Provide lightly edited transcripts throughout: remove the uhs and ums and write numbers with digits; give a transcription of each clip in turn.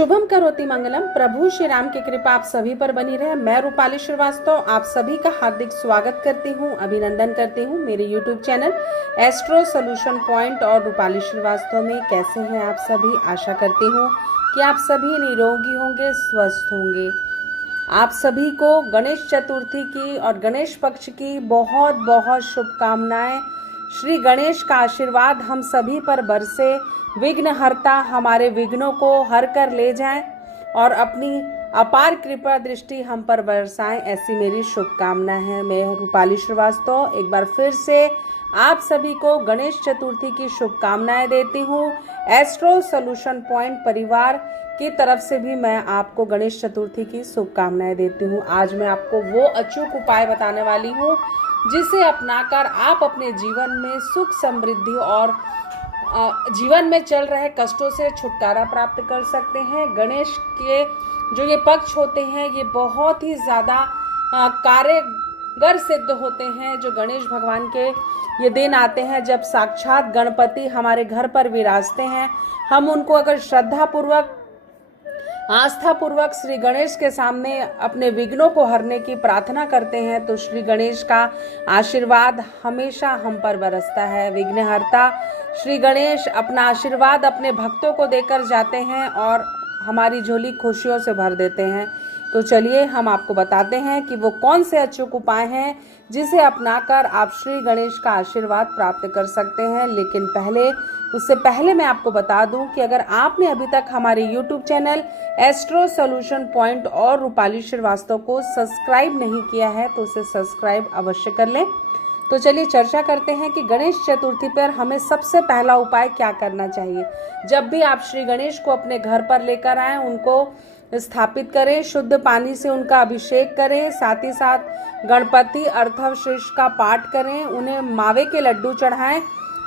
शुभम करोति मंगलम। प्रभु श्री राम की कृपा आप सभी पर बनी रहे। मैं रूपाली श्रीवास्तव आप सभी का हार्दिक स्वागत करती हूँ, अभिनंदन करती हूँ मेरे YouTube channel astro solution point और रूपाली श्रीवास्तव में। कैसे हैं आप सभी? आशा करती हूँ कि आप सभी निरोगी होंगे, स्वस्थ होंगे। आप सभी को गणेश चतुर्थी की और गणेश पक्ष की बहुत बहुत शुभकामनाएं। श्री गणेश का आशीर्वाद हम सभी पर बरसे, विघ्नहर्ता हमारे विघ्नों को हर कर ले जाएं और अपनी अपार कृपा दृष्टि हम पर बरसाएं, ऐसी मेरी शुभकामना है। मैं रूपाली श्रीवास्तव एक बार फिर से आप सभी को गणेश चतुर्थी की शुभकामनाएं देती हूँ। एस्ट्रो सॉल्यूशन पॉइंट परिवार की तरफ से भी मैं आपको गणेश चतुर्थी की शुभकामनाएं देती हूँ। आज मैं आपको वो अचूक उपाय बताने वाली हूँ जिसे अपनाकर आप अपने जीवन में सुख समृद्धि और जीवन में चल रहे कष्टों से छुटकारा प्राप्त कर सकते हैं। गणेश के जो ये पक्ष होते हैं ये बहुत ही ज़्यादा कारगर सिद्ध होते हैं। जो गणेश भगवान के ये दिन आते हैं जब साक्षात गणपति हमारे घर पर विराजते हैं, हम उनको अगर श्रद्धा पूर्वक आस्था पूर्वक श्री गणेश के सामने अपने विघ्नों को हरने की प्रार्थना करते हैं तो श्री गणेश का आशीर्वाद हमेशा हम पर बरसता है। विघ्नहर्ता श्री गणेश अपना आशीर्वाद अपने भक्तों को देकर जाते हैं और हमारी झोली खुशियों से भर देते हैं। तो चलिए हम आपको बताते हैं कि वो कौन से अचूक उपाय हैं जिसे अपनाकर आप श्री गणेश का आशीर्वाद प्राप्त कर सकते हैं। लेकिन उससे पहले मैं आपको बता दूं कि अगर आपने अभी तक हमारे YouTube channel astro solution point और रूपाली श्रीवास्तव को सब्सक्राइब नहीं किया है तो उसे सब्सक्राइब अवश्य कर लें। तो चलिए चर्चा करते हैं कि गणेश चतुर्थी पर हमें सबसे पहला उपाय क्या करना चाहिए। जब भी आप श्री गणेश को अपने घर पर लेकर आएँ, उनको स्थापित करें, शुद्ध पानी से उनका अभिषेक करें, साथ ही साथ गणपति अर्थवशीष का पाठ करें, उन्हें मावे के लड्डू चढ़ाएं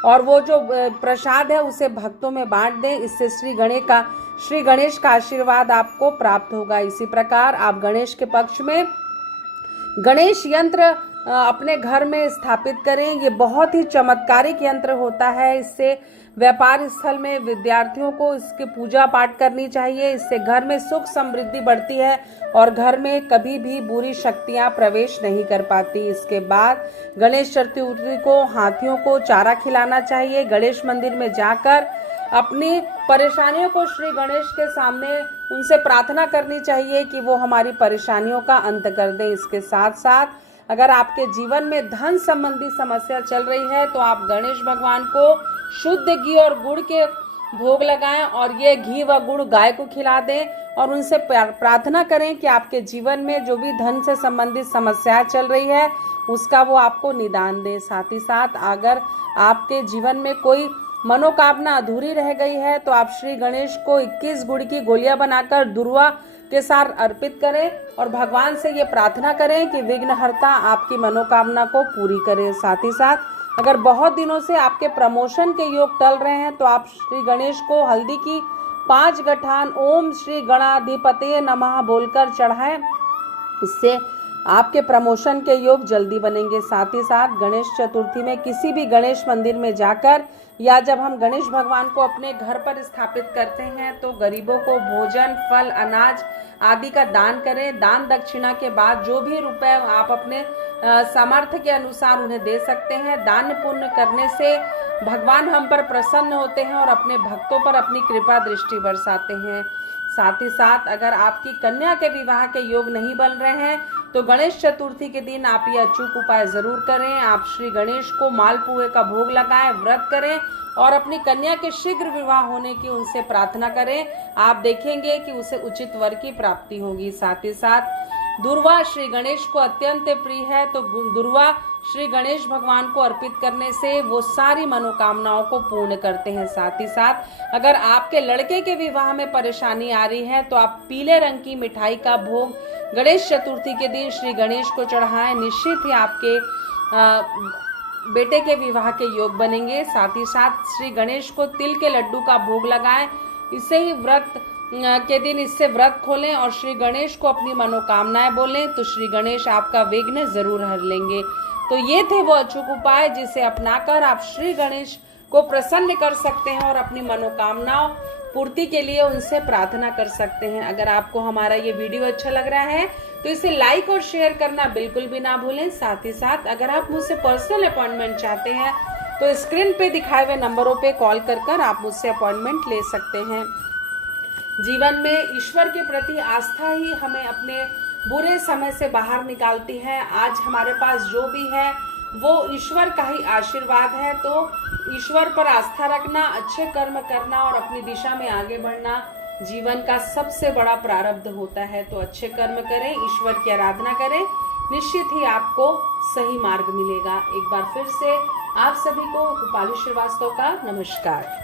और वो जो प्रसाद है उसे भक्तों में बांट दें। इससे श्री गणेश का आशीर्वाद आपको प्राप्त होगा। इसी प्रकार आप गणेश के पक्ष में गणेश यंत्र अपने घर में स्थापित करें। ये बहुत ही चमत्कारिक यंत्र होता है। इससे व्यापार स्थल में विद्यार्थियों को इसकी पूजा पाठ करनी चाहिए। इससे घर में सुख समृद्धि बढ़ती है और घर में कभी भी बुरी शक्तियां प्रवेश नहीं कर पाती। इसके बाद गणेश चतुर्थी को हाथियों को चारा खिलाना चाहिए। गणेश मंदिर में जाकर अपनी परेशानियों को श्री गणेश के सामने उनसे प्रार्थना करनी चाहिए कि वो हमारी परेशानियों का अंत कर दें। इसके साथ साथ अगर आपके जीवन में धन संबंधी समस्या चल रही है तो आप गणेश भगवान को शुद्ध घी और गुड़ के भोग लगाएं और ये घी व गुड़ गाय को खिला दें और उनसे प्रार्थना करें कि आपके जीवन में जो भी धन से संबंधित समस्याएं चल रही है उसका वो आपको निदान दे। साथ ही साथ अगर आपके जीवन में कोई मनोकामना अधूरी रह गई है तो आप श्री गणेश को 21 गुड़ की गोलियां बनाकर दुर्वा के साथ अर्पित करें और भगवान से ये प्रार्थना करें कि विघ्नहर्ता आपकी मनोकामना को पूरी करे। साथ ही साथ अगर बहुत दिनों से आपके प्रमोशन के योग टल रहे हैं तो आप श्री गणेश को हल्दी की 5 गठान ओम श्री गणाधिपतये नमः बोलकर चढ़ाएं। इससे आपके प्रमोशन के योग जल्दी बनेंगे। साथ ही साथ गणेश चतुर्थी में किसी भी गणेश मंदिर में जाकर या जब हम गणेश भगवान को अपने घर पर स्थापित करते हैं तो गरीबों को भोजन, फल, अनाज आदि का दान करें। दान दक्षिणा के बाद जो भी रुपए आप अपने सामर्थ्य के अनुसार उन्हें दे सकते हैं। दान पुण्य करने से भगवान हम पर प्रसन्न होते हैं और अपने भक्तों पर अपनी कृपा दृष्टि बरसाते हैं। साथ ही साथ अगर आपकी कन्या के विवाह के योग नहीं बन रहे हैं तो गणेश चतुर्थी के दिन आप ये अचूक उपाय जरूर करें। आप श्री गणेश को मालपुए का भोग लगाएं, व्रत करें और अपनी कन्या के शीघ्र विवाह होने की उनसे प्रार्थना करें। आप देखेंगे कि उसे उचित वर की प्राप्ति होगी। साथ ही साथ दुर्वा श्री गणेश को अत्यंत प्रिय है तो दुर्वा श्री गणेश भगवान को अर्पित करने से वो सारी मनोकामनाओं को पूर्ण करते हैं। साथ ही साथ अगर आपके लड़के के विवाह में परेशानी आ रही है तो आप पीले रंग की मिठाई का भोग गणेश चतुर्थी के दिन श्री गणेश को चढ़ाएं। निश्चित ही आपके बेटे के विवाह के योग बनेंगे। साथ ही साथ श्री गणेश को तिल के लड्डू का भोग लगाएं। इससे व्रत खोलें और श्री गणेश को अपनी मनोकामनाएं बोलें तो श्री गणेश आपका विघ्न जरूर हर लेंगे। तो ये थे वो अचूक उपाय जिसे अपनाकर आप श्री गणेश को प्रसन्न कर सकते हैं और अपनी मनोकामनाओं पूर्ति के लिए उनसे प्रार्थना कर सकते हैं। अगर आपको हमारा ये वीडियो अच्छा लग रहा है तो इसे लाइक और शेयर करना बिल्कुल भी ना भूलें। साथ ही साथ अगर आप मुझसे पर्सनल अपॉइंटमेंट चाहते हैं तो स्क्रीन पे दिखाए हुए नंबरों पे कॉल कर आप मुझसे अपॉइंटमेंट ले सकते हैं। जीवन में ईश्वर के प्रति आस्था ही हमें अपने बुरे समय से बाहर निकालती है। आज हमारे पास जो भी है वो ईश्वर का ही आशीर्वाद है। तो ईश्वर पर आस्था रखना, अच्छे कर्म करना और अपनी दिशा में आगे बढ़ना जीवन का सबसे बड़ा प्रारब्ध होता है। तो अच्छे कर्म करें, ईश्वर की आराधना करें, निश्चित ही आपको सही मार्ग मिलेगा। एक बार फिर से आप सभी को रूपाली श्रीवास्तव का नमस्कार।